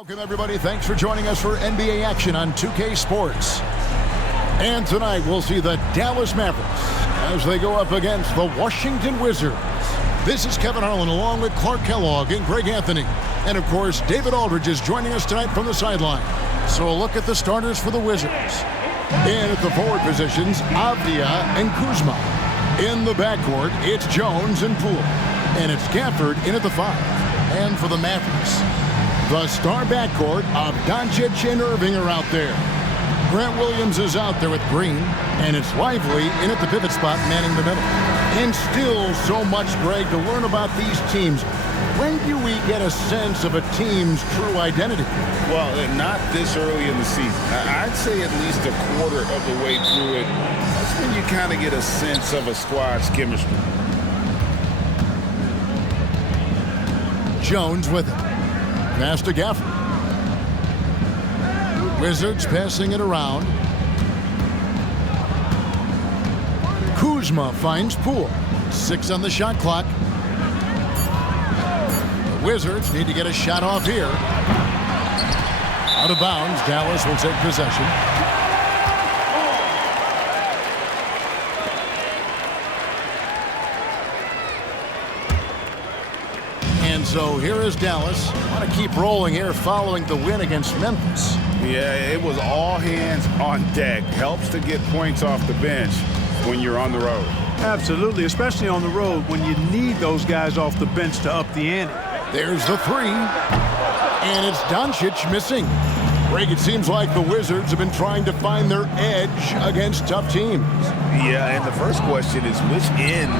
Welcome, everybody. Thanks for joining us for NBA action on 2K Sports. And tonight we'll see the Dallas Mavericks as they go up against the Washington Wizards. This is Kevin Harlan along with Clark Kellogg and Greg Anthony. And, of course, David Aldridge is joining us tonight from the sideline. So a look at the starters for the Wizards. In at the forward positions, Avdia and Kuzma. In the backcourt, it's Jones and Poole. And it's Gafford in at the 5. And for the Mavericks, the star backcourt of Doncic and Irving are out there. Grant Williams is out there with Green, and it's Lively in at the pivot spot manning the middle. And still so much, Greg, to learn about these teams. When do we get a sense of a team's true identity? Well, not this early in the season. I'd say at least a quarter of the way through it. That's when you kind of get a sense of a squad's chemistry. Jones with it. Pass to Gafford. Wizards passing it around. Kuzma finds Poole. 6 on the shot clock. The Wizards need to get a shot off here. Out of bounds. Dallas will take possession. And so here is Dallas. Want to keep rolling here following the win against Memphis. Yeah, it was all hands on deck. Helps to get points off the bench when you're on the road. Absolutely, especially on the road when you need those guys off the bench to up the ante. There's the 3. And it's Doncic missing. Greg, it seems like the Wizards have been trying to find their edge against tough teams. Yeah, and the first question is which end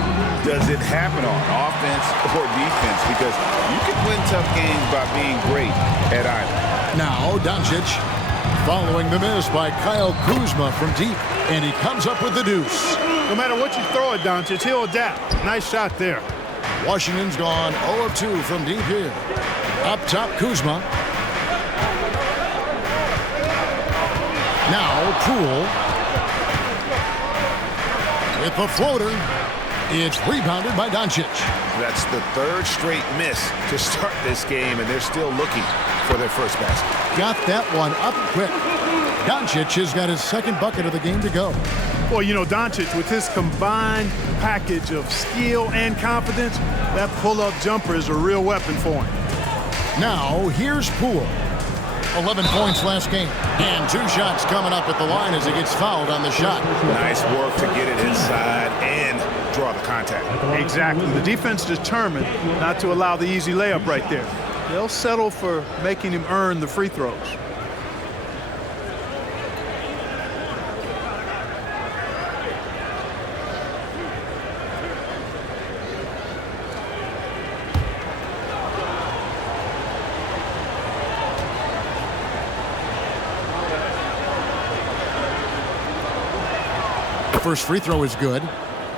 does it happen on, offense or defense? Because you can win tough games by being great at either. Now Doncic following the miss by Kyle Kuzma from deep, and he comes up with the deuce. No matter what you throw at Doncic, he'll adapt. Nice shot there. Washington's gone 0 of 2 from deep here. Up top, Kuzma. Now Poole with the floater. It's rebounded by Doncic. That's the 3rd straight miss to start this game, and they're still looking for their first basket. Got that one up quick. Doncic has got his 2nd bucket of the game to go. Well, you know, Doncic, with his combined package of skill and confidence, that pull-up jumper is a real weapon for him. Now, here's Poole. 11 points last game. And 2 shots coming up at the line as he gets fouled on the shot. Nice work to get it inside and draw the contact. Exactly. The defense determined not to allow the easy layup right there. They'll settle for making him earn the free throws. First free throw is good.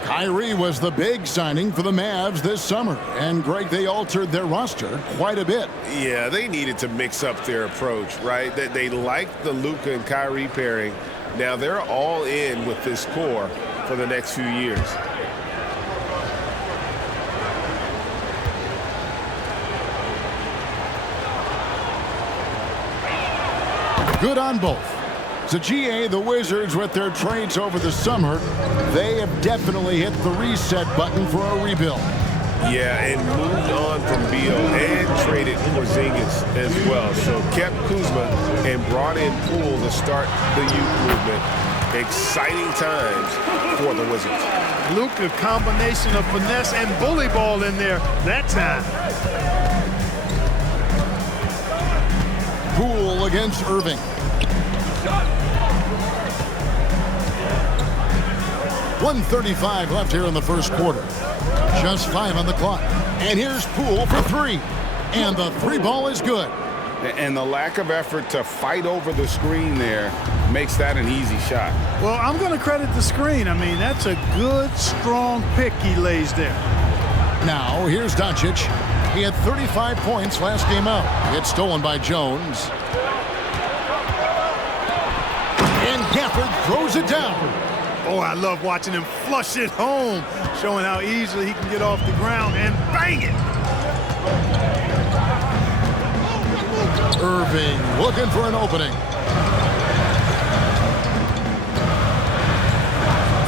Kyrie was the big signing for the Mavs this summer. And, Greg, they altered their roster quite a bit. Yeah, they needed to mix up their approach, right? They liked the Luka and Kyrie pairing. Now they're all in with this core for the next few years. Good on both. So, GA, the Wizards, with their trades over the summer, they have definitely hit the reset button for a rebuild. Yeah, and moved on from Beal and traded Porzingis as well. So kept Kuzma and brought in Poole to start the youth movement. Exciting times for the Wizards. Luka, combination of finesse and bully ball in there that time. Poole against Irving. 1:35 left here in the first quarter. Just 5 on the clock. And here's Poole for 3. And the 3 ball is good. And the lack of effort to fight over the screen there makes that an easy shot. Well, I'm going to credit the screen. I mean, that's a good, strong pick he lays there. Now, here's Doncic. He had 35 points last game out. It's stolen by Jones. And Gafford throws it down. Oh, I love watching him flush it home, showing how easily he can get off the ground and bang it. Irving looking for an opening.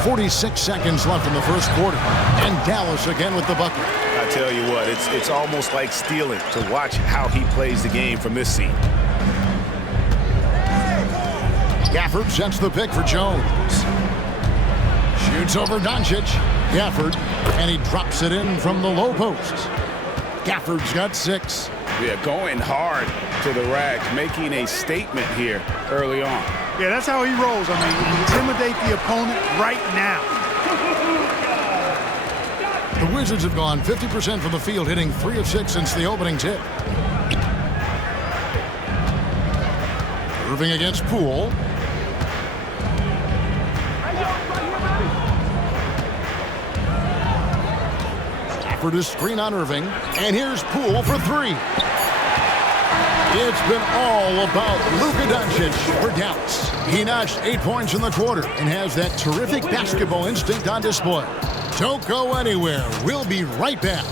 46 seconds left in the first quarter. And Dallas again with the bucket. I tell you what, it's almost like stealing to watch how he plays the game from this seat. Gafford sets the pick for Jones. Shoots over Doncic. Gafford, and he drops it in from the low post. Gafford's got 6. Yeah, going hard to the rack, making a statement here early on. Yeah, that's how he rolls. I mean, intimidate the opponent right now. The Wizards have gone 50% from the field, hitting 3 of 6 since the opening tip. Irving against Poole. Gafford is screen on Irving. And here's Poole for 3. It's been all about Luka Doncic for Dallas. He notched 8 points in the quarter and has that terrific basketball instinct on display. Don't go anywhere. We'll be right back.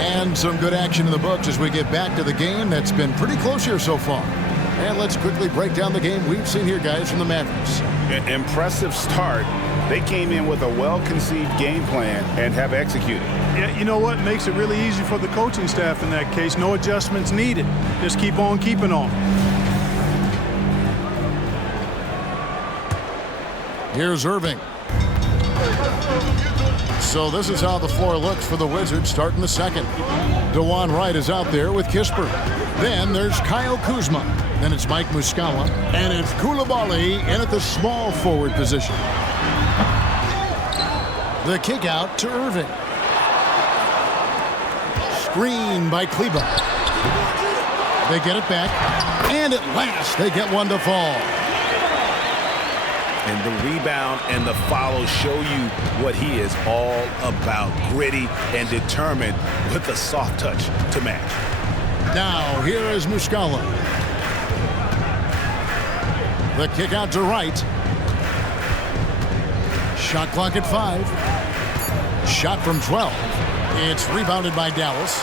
And some good action in the books as we get back to the game that's been pretty close here so far. And let's quickly break down the game we've seen here, guys, from the Mavericks. Impressive start. They came in with a well-conceived game plan and have executed. Yeah, you know what? Makes it really easy for the coaching staff in that case. No adjustments needed. Just keep on keeping on. Here's Irving. So this is how the floor looks for the Wizards starting the second. DeJuan Wright is out there with Kispert. Then there's Kyle Kuzma. Then it's Mike Muscala. And it's Coulibaly in at the small forward position. The kick out to Irving. Screen by Kleba. They get it back. And at last they get one to fall. And the rebound and the follow show you what he is all about. Gritty and determined with a soft touch to match. Now here is Muscala. The kick out to Wright. Shot clock at 5. Shot from 12. It's rebounded by Dallas.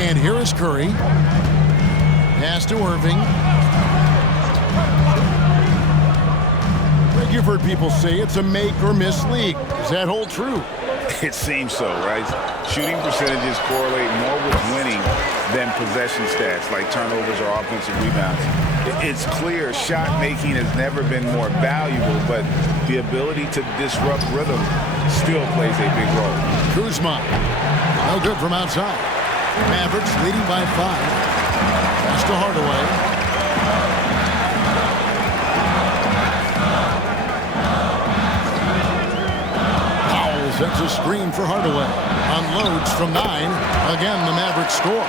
And here is Curry. Pass to Irving. You've heard people say it's a make or miss league. Does that hold true? It seems so, right? Shooting percentages correlate more with winning than possession stats like turnovers or offensive rebounds. It's clear shot making has never been more valuable, but the ability to disrupt rhythm still plays a big role. Kuzma, no good from outside. Mavericks leading by 5. Pass to Hardaway. Sets a screen for Hardaway. Unloads from 9. Again, the Mavericks score.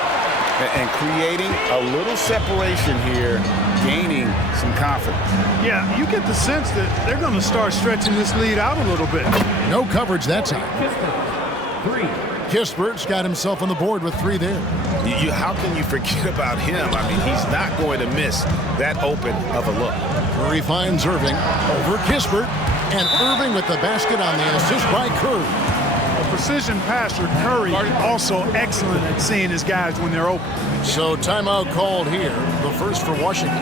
And creating a little separation here, gaining some confidence. Yeah, you get the sense that they're going to start stretching this lead out a little bit. No coverage that time. Kispert's got himself on the board with 3 there. How can you forget about him? I mean, he's not going to miss that open of a look. Curry finds Irving over Kispert. And Irving with the basket on the assist by Curry. A precision passer, Curry, also excellent at seeing his guys when they're open. So timeout called here, the first for Washington.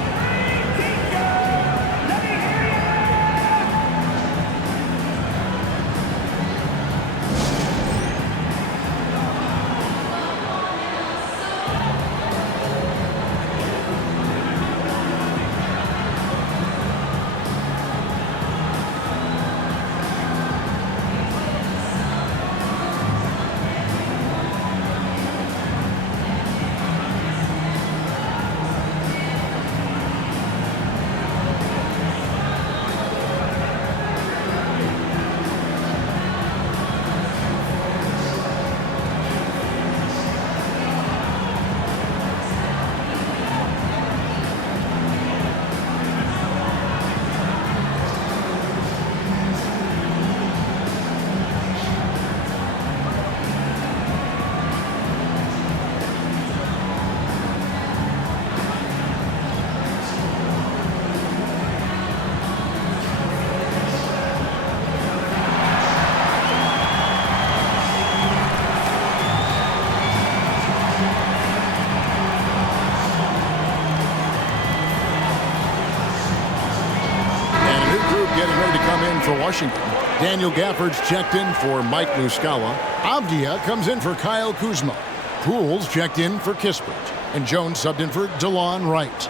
Washington. Daniel Gafford's checked in for Mike Muscala. Avdia comes in for Kyle Kuzma. Pools checked in for Kispert. And Jones subbed in for DeLon Wright.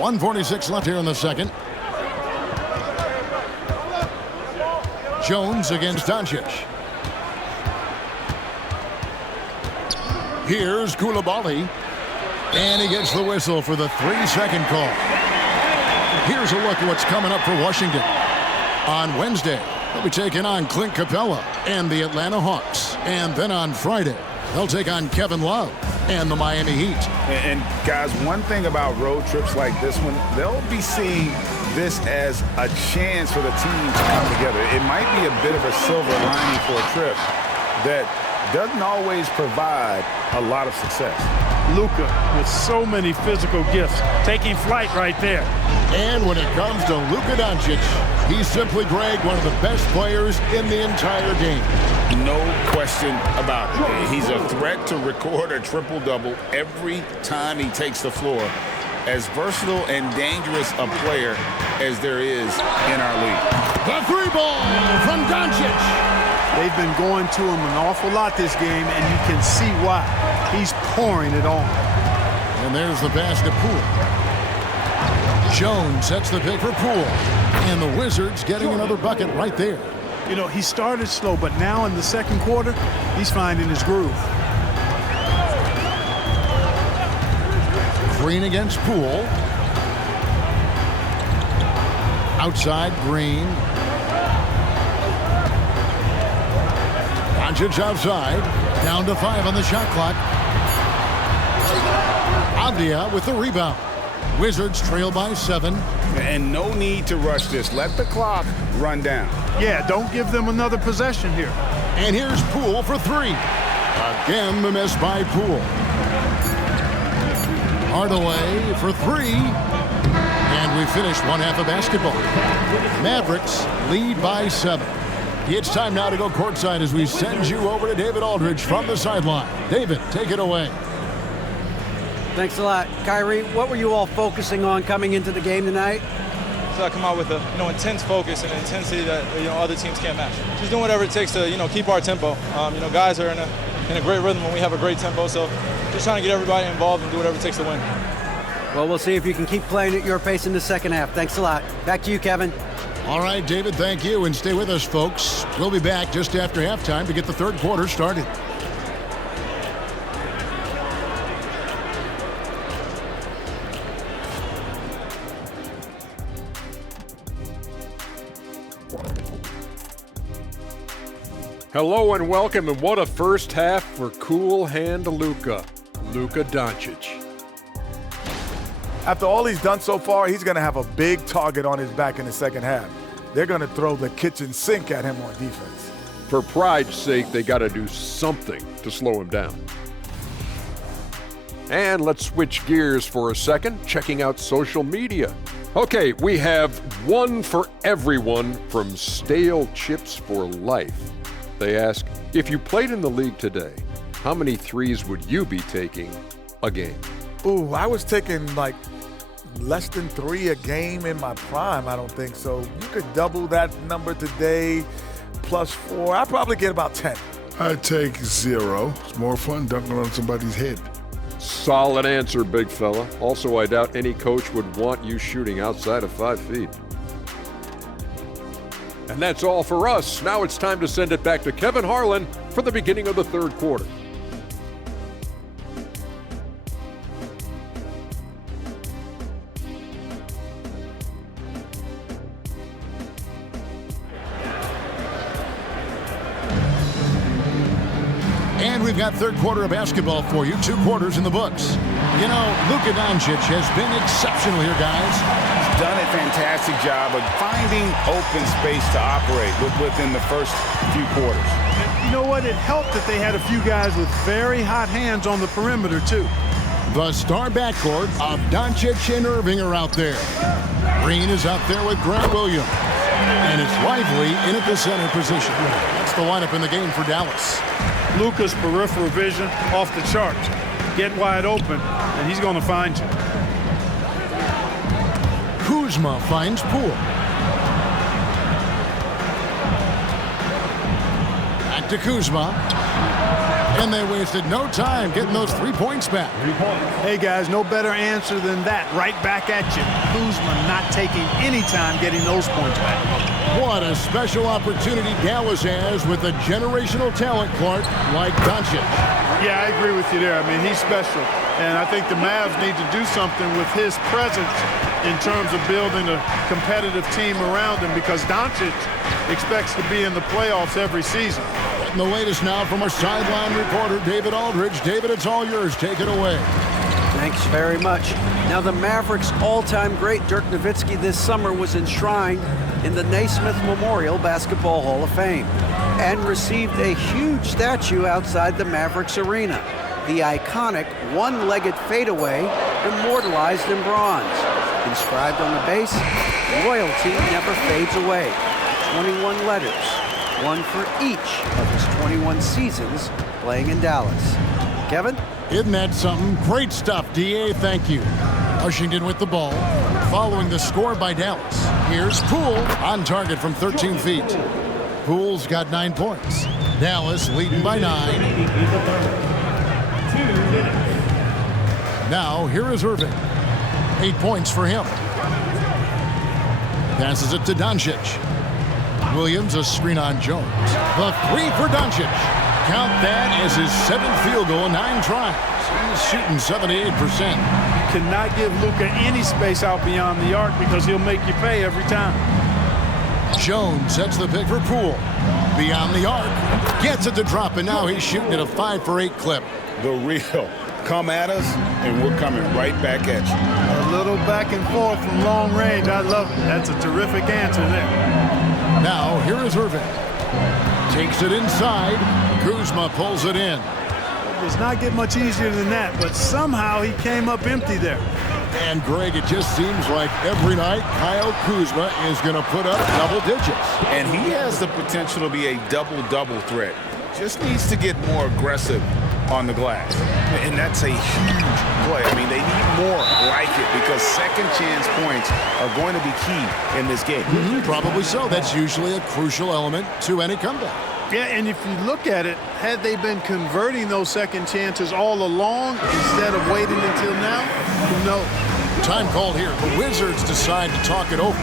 .146 left here in the second. Jones against Doncic. Here's Coulibaly. And he gets the whistle for the 3-second call. Here's a look at what's coming up for Washington. On Wednesday, they'll be taking on Clint Capella and the Atlanta Hawks. And then on Friday, they'll take on Kevin Love and the Miami Heat. And guys, one thing about road trips like this one, they'll be seeing this as a chance for the team to come together. It might be a bit of a silver lining for a trip that doesn't always provide a lot of success. Luka with so many physical gifts, taking flight right there. And when it comes to Luka Doncic, he's simply, Greg, one of the best players in the entire game. No question about it. He's a threat to record a triple-double every time he takes the floor. As versatile and dangerous a player as there is in our league. The three ball from Doncic. They've been going to him an awful lot this game, and you can see why. He's pouring it on. And there's the pass to Poole. Jones sets the pick for Poole. And the Wizards getting another bucket right there. You know, he started slow, but now in the second quarter, he's finding his groove. Green against Poole. Outside, Green. Doncic outside. Down to 5 on the shot clock. Avdia with the rebound. Wizards trail by 7. And no need to rush this. Let the clock run down. Yeah, don't give them another possession here. And here's Poole for 3. Again, the miss by Poole. Hardaway for 3. And we finish one half of basketball. Mavericks lead by 7. It's time now to go courtside as we send you over to David Aldridge from the sideline. David, take it away. Thanks a lot. Kyrie, what were you all focusing on coming into the game tonight? So I come out with a intense focus and intensity that other teams can't match. Just doing whatever it takes to keep our tempo. Guys are in a great rhythm when we have a great tempo. So just trying to get everybody involved and do whatever it takes to win. Well, we'll see if you can keep playing at your pace in the second half. Thanks a lot. Back to you, Kevin. All right, David, thank you. And stay with us, folks. We'll be back just after halftime to get the third quarter started. Hello and welcome, and what a first half for cool hand Luka Doncic. After all he's done so far, he's going to have a big target on his back in the second half. They're going to throw the kitchen sink at him on defense. For pride's sake, they got to do something to slow him down. And let's switch gears for a second, checking out social media. Okay, we have one for everyone from Stale Chips for Life. They ask, if you played in the league today, how many threes would you be taking a game? Ooh, I was taking like less than 3 a game in my prime. I don't think so. You could double that number today, plus 4. I'd probably get about 10. I'd take 0. It's more fun dunking on somebody's head. Solid answer, big fella. Also, I doubt any coach would want you shooting outside of 5 feet. And that's all for us. Now it's time to send it back to Kevin Harlan for the beginning of the third quarter. And we've got third quarter of basketball for you. 2 quarters in the books. You know, Luka Doncic has been exceptional here, guys. He's done a fantastic job of finding open space to operate within the first few quarters. And you know what? It helped that they had a few guys with very hot hands on the perimeter, too. The star backcourt of Doncic and Irving are out there. Green is out there with Grant Williams. And it's Lively in at the center position. That's the lineup in the game for Dallas. Luka's peripheral vision off the charts. Get wide open, and he's going to find you. Kuzma finds Poole. Back to Kuzma. And they wasted no time getting those 3 points back. Hey, guys, no better answer than that. Right back at you. Kuzma not taking any time getting those points back. What a special opportunity Dallas has with a generational talent, Clark, like Doncic. Yeah, I agree with you there. I mean, he's special. And I think the Mavs need to do something with his presence in terms of building a competitive team around him, because Doncic expects to be in the playoffs every season. And the latest now from our sideline reporter, David Aldridge. David, it's all yours. Take it away. Thanks very much. Now, the Mavericks' all-time great Dirk Nowitzki this summer was enshrined in the Naismith Memorial Basketball Hall of Fame and received a huge statue outside the Mavericks arena. The iconic one-legged fadeaway immortalized in bronze. Inscribed on the base, "Royalty never fades away." 21 letters, one for each of his 21 seasons playing in Dallas. Kevin? Isn't that something? Great stuff, D.A. Thank you. Washington with the ball, following the score by Dallas. Here's Poole on target from 13 feet. Poole's got 9 points. Dallas leading by 9. Now, here is Irving. 8 points for him. Passes it to Doncic. Williams, a screen on Jones. The 3 for Doncic. Count that as his 7th field goal in 9 tries. He's shooting 78%. You cannot give Luka any space out beyond the arc, because he'll make you pay every time. Jones sets the pick for Poole. Beyond the arc. Gets it to drop, and now he's shooting at a 5 for 8 clip. The real. Come at us, and we're coming right back at you. A little back and forth from long range. I love it. That's a terrific answer there. Now, here is Irving. Takes it inside. Kuzma pulls it in. It does not get much easier than that, but somehow he came up empty there. And, Greg, it just seems like every night Kyle Kuzma is going to put up double digits. And he has the potential to be a double-double threat. Just needs to get more aggressive on the glass. And that's a huge play. I mean, they need more like it, because second chance points are going to be key in this game. Probably so. That's usually a crucial element to any comeback. Yeah, and if you look at it, had they been converting those second chances all along instead of waiting until now, who knows? Time called here. The Wizards decide to talk it over.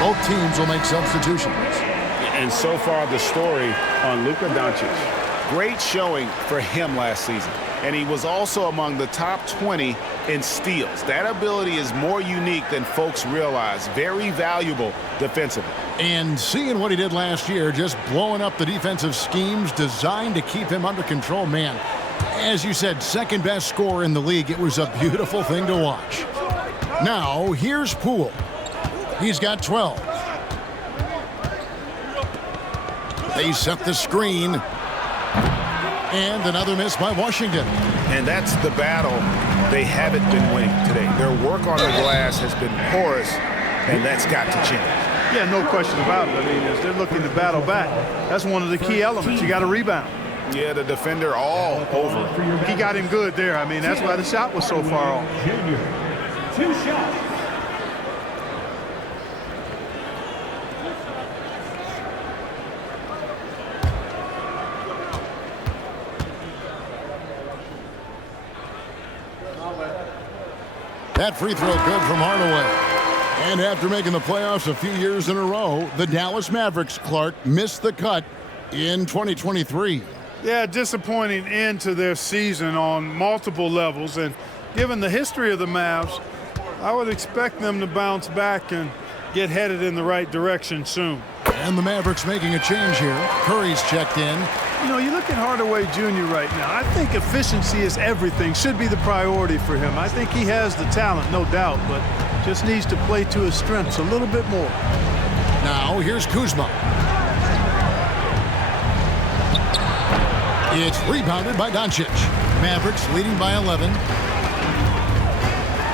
Both teams will make substitutions. And so far, the story on Luka Doncic. Great showing for him last season. And he was also among the top 20 in steals. That ability is more unique than folks realize. Very valuable defensively. And seeing what he did last year, just blowing up the defensive schemes designed to keep him under control, man. As you said, second best scorer in the league. It was a beautiful thing to watch. Now, here's Poole. He's got 12. They set the screen. And another miss by Washington. And that's the battle they haven't been winning today. Their work on the glass has been porous, and that's got to change. Yeah, no question about it. I mean, as they're looking to battle back, that's one of the key elements. You got to rebound. Yeah, the defender all over. He got him good there. I mean, that's why the shot was so far off. Junior, 2 shots. That free throw good from Hardaway. And after making the playoffs a few years in a row, the Dallas Mavericks, Clark, missed the cut in 2023. Yeah, disappointing end to their season on multiple levels. And given the history of the Mavs, I would expect them to bounce back and get headed in the right direction soon. And the Mavericks making a change here. Curry's checked in. You know, you look at Hardaway Jr. right now, I think efficiency is everything, should be the priority for him. I think he has the talent, no doubt, but just needs to play to his strengths a little bit more. Now, here's Kuzma. It's rebounded by Doncic. Mavericks leading by 11.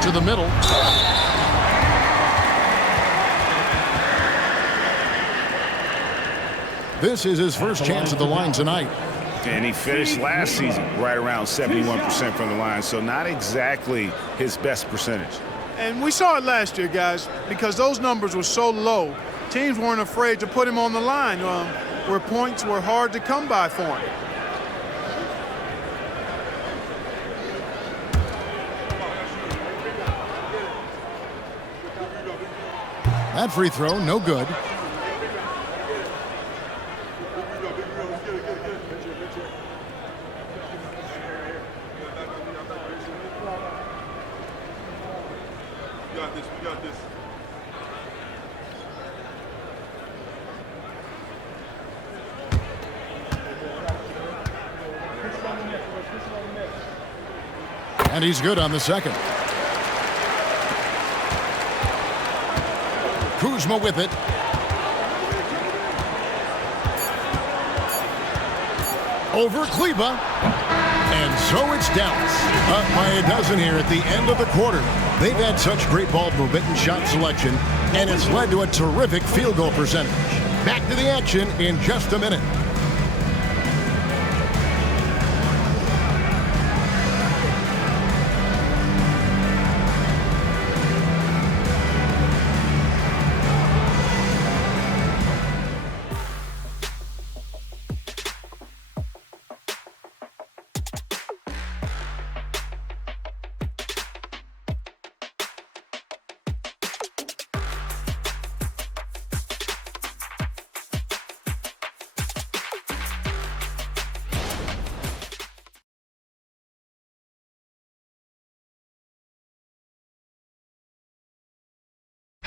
To the middle. This is his first chance at the line tonight. And he finished last season right around 71% from the line, so not exactly his best percentage. And we saw it last year, guys, because those numbers were so low, teams weren't afraid to put him on the line where points were hard to come by for him. That free throw, no good. We got this. And he's good on the second. Kuzma with it. Over Kleba. And so it's Dallas. Up by a dozen here at the end of the quarter. They've had such great ball movement and shot selection, and it's led to a terrific field goal percentage. Back to the action in just a minute.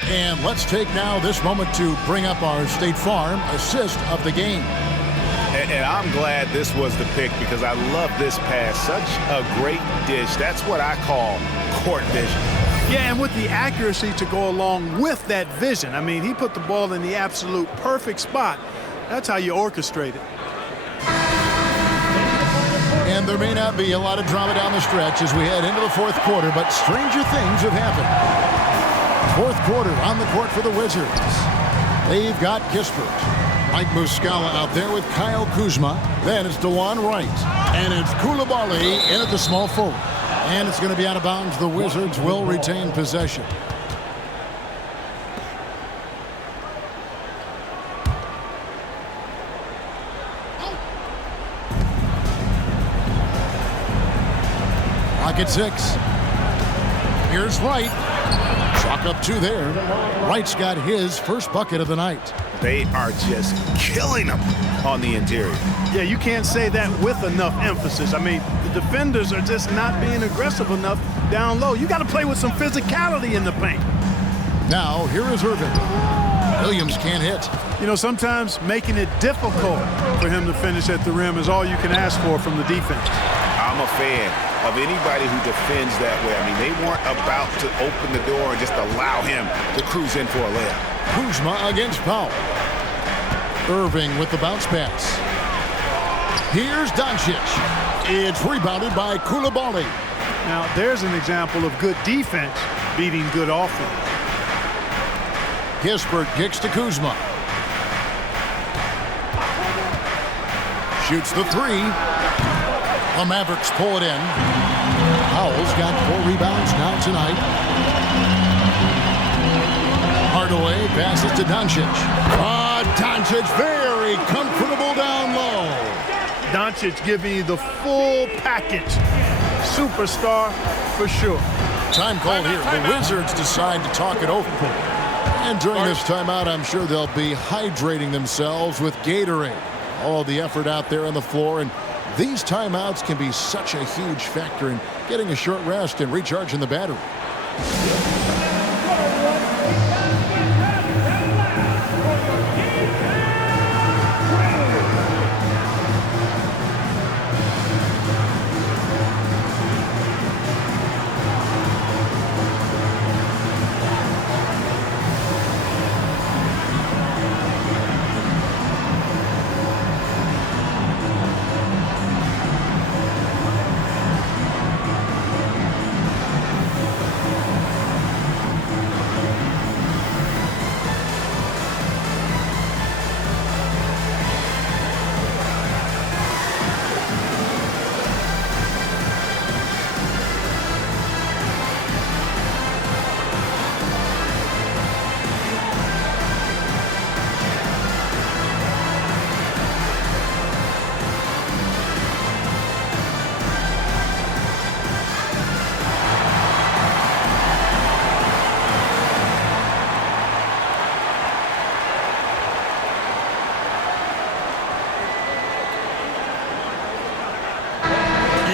And let's take now this moment to bring up our State Farm assist of the game. And I'm glad this was the pick because I love this pass. Such a great dish. That's what I call court vision. Yeah, and with the accuracy to go along with that vision. I mean, he put the ball in the absolute perfect spot. That's how you orchestrate it. And there may not be a lot of drama down the stretch as we head into the fourth quarter, but stranger things have happened. Fourth quarter on the court for the Wizards. They've got Kispert. Mike Muscala out there with Kyle Kuzma. Then it's DeJuan Wright. And it's Coulibaly in at the small forward. And it's going to be out of bounds. The Wizards will retain possession. Clock at 6. Here's Wright. Chalk up 2 there. Wright's got his first bucket of the night. They are just killing them on the interior. Yeah, you can't say that with enough emphasis. I mean, the defenders are just not being aggressive enough down low. You got to play with some physicality in the paint. Now, here is Irvin. Williams can't hit. You know, sometimes making it difficult for him to finish at the rim is all you can ask for from the defense. I'm a fan of anybody who defends that way. I mean, they weren't about to open the door and just allow him to cruise in for a layup. Kuzma against Powell. Irving with the bounce pass. Here's Doncic. It's rebounded by Coulibaly. Now, there's an example of good defense beating good offense. Kispert kicks to Kuzma. Shoots the three. The Mavericks pull it in. Powell's got 4 rebounds now tonight. Hardaway passes to Doncic. Doncic very comfortable down low. Doncic giving you the full package. Superstar for sure. Time called here. The Wizards decide to talk it over. And during this timeout, I'm sure they'll be hydrating themselves with Gatorade. All the effort out there on the floor, and these timeouts can be such a huge factor in getting a short rest and recharging the battery.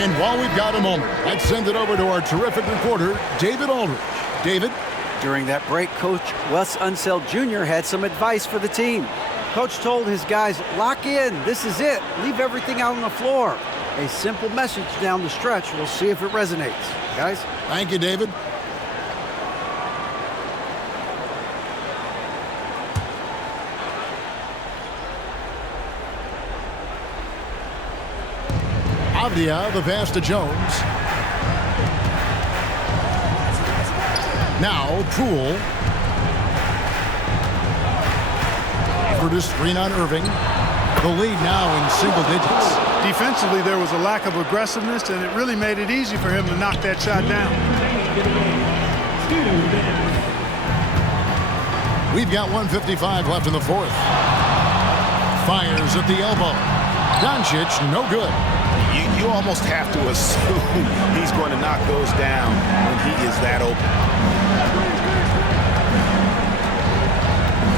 And while we've got a moment, let's send it over to our terrific reporter, David Aldridge. David? During that break, Coach Wes Unseld Jr. had some advice for the team. Coach told his guys, lock in, this is it, leave everything out on the floor. A simple message down the stretch. We'll see if it resonates. Guys? Thank you, David. Avdia, the pass to Jones. Now, Poole. For the screen on Irving. The lead now in single digits. Defensively, there was a lack of aggressiveness, and it really made it easy for him to knock that shot down. We've got 1:55 left in the fourth. Fires at the elbow. Doncic, no good. You almost have to assume he's going to knock those down when he is that open.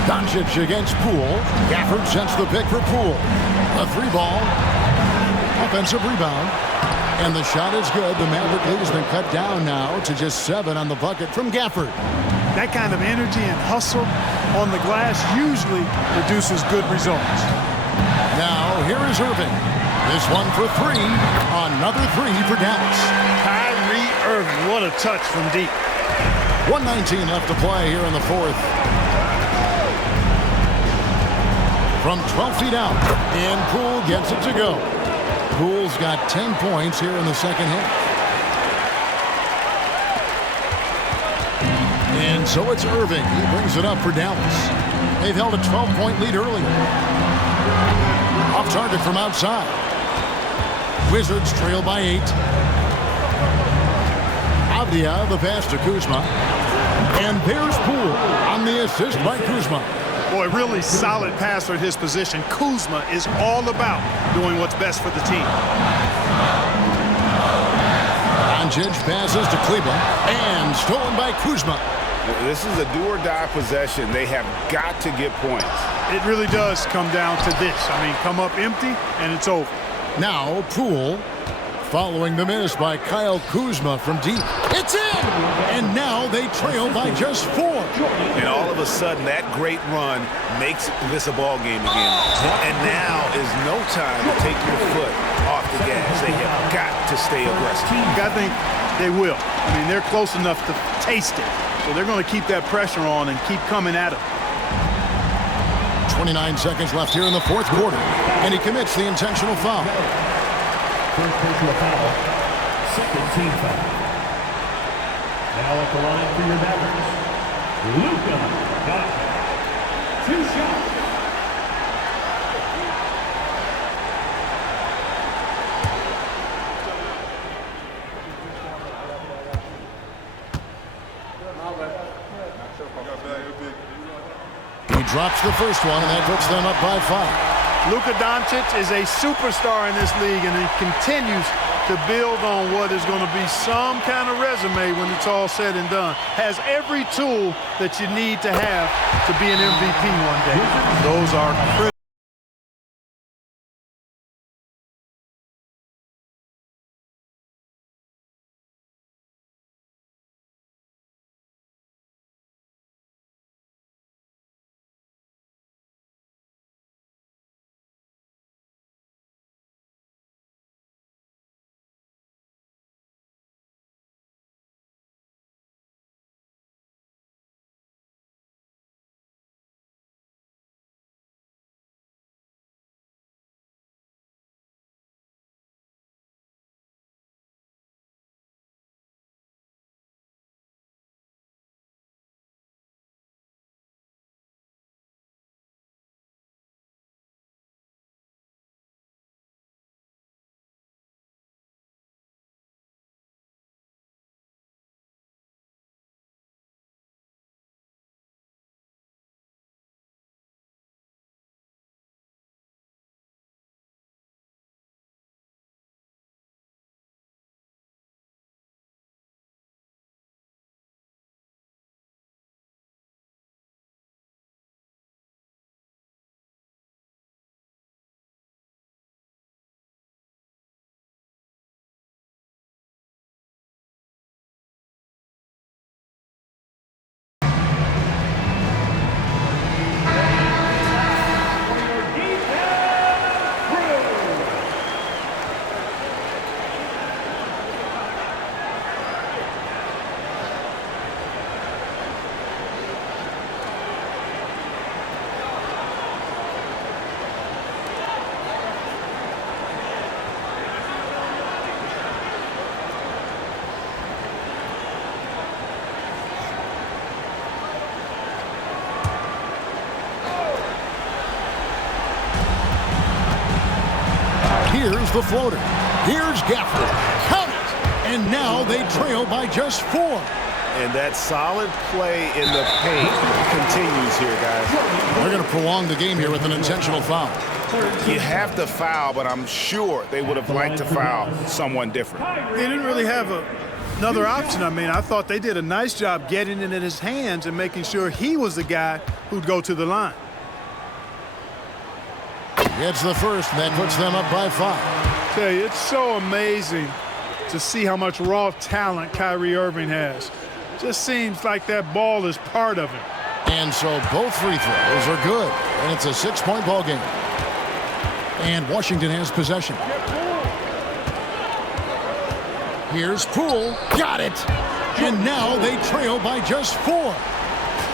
Doncic against Poole. Gafford sends the pick for Poole. A 3-ball. Offensive rebound. And the shot is good. The Maverick lead has been cut down now to just 7 on the bucket from Gafford. That kind of energy and hustle on the glass usually produces good results. Now, here is Irving. This one for 3. Another 3 for Dallas. Kyrie Irving, what a touch from deep. 1:19 left to play here in the fourth. From 12 feet out, and Poole gets it to go. Poole's got 10 points here in the second half. And so it's Irving. He brings it up for Dallas. They've held a 12-point lead earlier. Off target from outside. Wizards trail by 8. Avdia, the pass to Kuzma. And there's Poole on the assist by Kuzma. Boy, really solid passer at his position. Kuzma is all about doing what's best for the team. Doncic passes to Kleber. And stolen by Kuzma. This is a do-or-die possession. They have got to get points. It really does come down to this. I mean, come up empty, and it's over. Now, Poole, following the miss by Kyle Kuzma from deep. It's in! And now they trail by just 4. And all of a sudden, that great run makes this a ball game again. And now is no time to take your foot off the gas. They have got to stay aggressive. I think they will. I mean, they're close enough to taste it. So they're going to keep that pressure on and keep coming at him. 29 seconds left here in the fourth quarter. And he commits the intentional foul. First personal foul, second team foul. Now at the line for your Mavericks, Luka Doncic. 2 shots. drops the first one, and that puts them up by 5. Luka Doncic is a superstar in this league, and he continues to build on what is going to be some kind of resume when it's all said and done. Has every tool that you need to have to be an MVP one day. Those are critical. Here's the floater. Here's Gafford. Count it! And now they trail by just 4. And that solid play in the paint continues here, guys. They're going to prolong the game here with an intentional foul. You have to foul, but I'm sure they would have liked to foul someone different. They didn't really have another option. I mean, I thought they did a nice job getting it in his hands and making sure he was the guy who'd go to the line. Gets the first, and that puts them up by 5. Tell you, it's so amazing to see how much raw talent Kyrie Irving has. Just seems like that ball is part of him. And so both free throws are good, and it's a 6-point ball game. And Washington has possession. Here's Poole. Got it! And now they trail by just 4.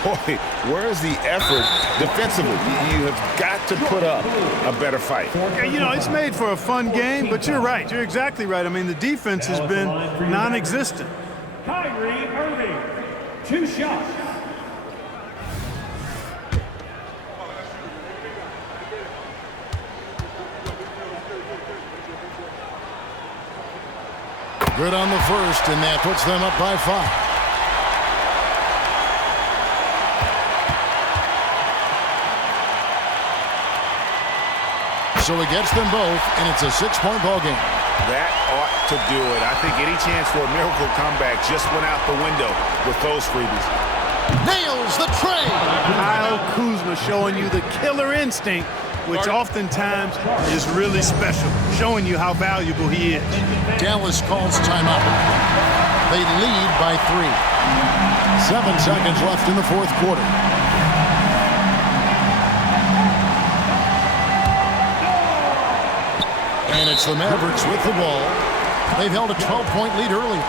Boy, where's the effort defensively? You have got to put up a better fight. Yeah, you know, it's made for a fun game, but you're right. You're exactly right. I mean, the defense has been non-existent. Kyrie Irving, 2 shots. Good on the first, and that puts them up by 5. So he gets them both, and it's a 6-point ball game. That ought to do it. I think any chance for a miracle comeback just went out the window with those freebies. Nails the tray! Kyle Kuzma showing you the killer instinct, which oftentimes is really special, showing you how valuable he is. Dallas calls timeout. They lead by 3. 7 seconds left in the 4th quarter. And it's the Mavericks with the ball. They've held a 12-point lead earlier.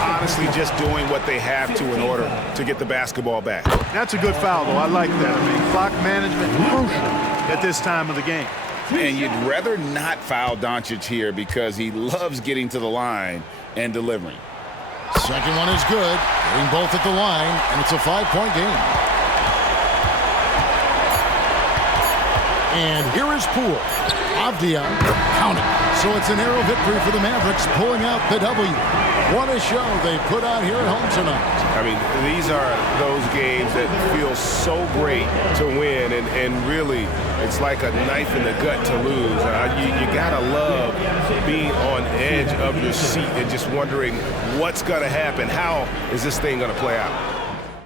Honestly, just doing what they have to in order to get the basketball back. That's a good foul, though. I like that. I mean, clock management crucial at this time of the game. And you'd rather not foul Doncic here because he loves getting to the line and delivering. Second one is good. Getting both at the line, and it's a 5-point game. And here is Poole. Avdia, count it. So it's an arrow victory for the Mavericks, pulling out the W. What a show they put on here at home tonight. I mean, these are those games that feel so great to win, and really, it's like a knife in the gut to lose. You gotta love being on edge of your seat and just wondering what's gonna happen. How is this thing gonna play out?